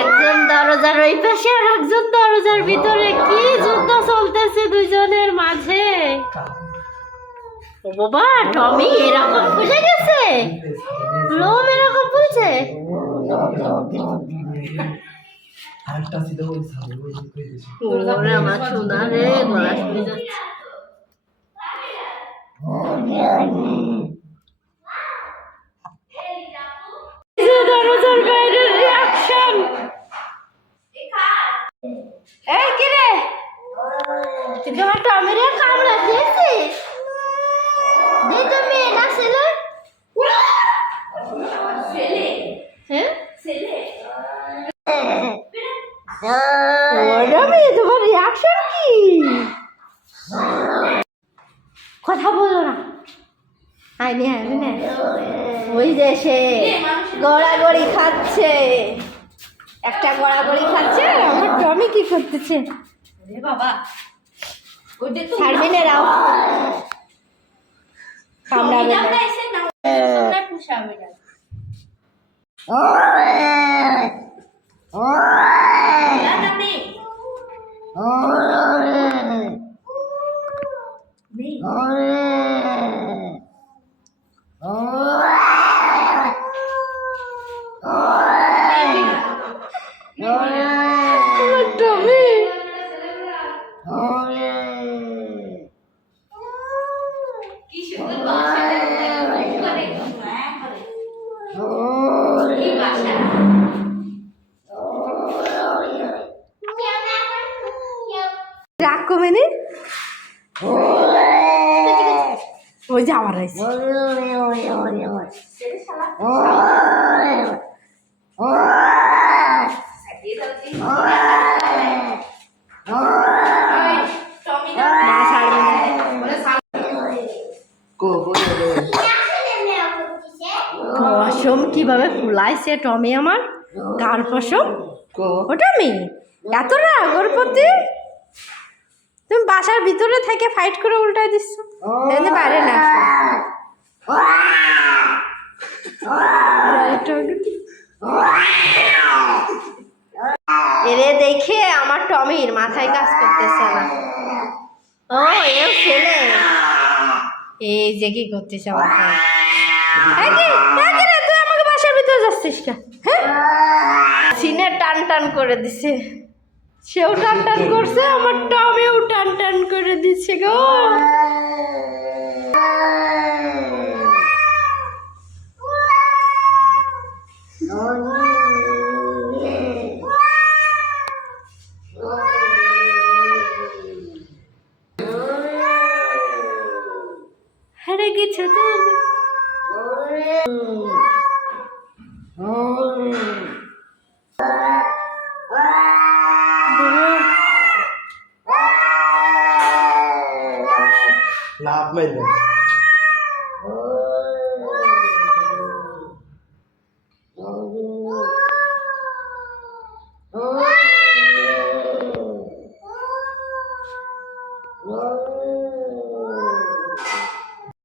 একজন দরজার ওই পাশে আর একজন দরজার ভিতরে কি যুদ্ধ চলতেছে দুইজনের মাঝে। ও বাবা, টমি এরকম ফুলে গেছে, লোম এরকম ফুলছে। আমার সোনা রে, গলা শুনে যাচ্ছে। দরজার বাইরের রিঅ্যাকশন। এই কি রে, তুই আমার টমিরে কামড়া দিয়েছিস? দে তুমি না ছেলে, হ্যাঁ তোমার রিঅ্যাকশন কি? কথা বলো না। আইনি আইনি না, ওই যে সে গড়াগড়ি খাচ্ছে, একটা গড়াগড়ি খাচ্ছে। আমার টমি কি করতেছে বাবা? ছাড়বে না, রাও কামড়াবে না। রাগ কমেনি, ওই যে আবার রয়েছে। পশম কিভাবে ফুলাইছে টমি আমার, কার পশম? ও টমি এত রাগ ওর প্রতি? তুমি বাসার ভিতরে থেকে ফাইট করে উল্টাই দিচ্ছ, পারে না। এরে দেখে আমার টমির মাথায় কাজ করতেছে না। ও এও ছেলে, এই যে কি করতেছে আমার তুই আমাকে বাসার ভিতরে যাচ্ছিস কেন? হ্যাঁ, সিনে টান টান করে দিছে, সেও টান টান করছে, আমার টমেও টান টান করে দিচ্ছে গো। আরে কিছু তো লাভ মারবে।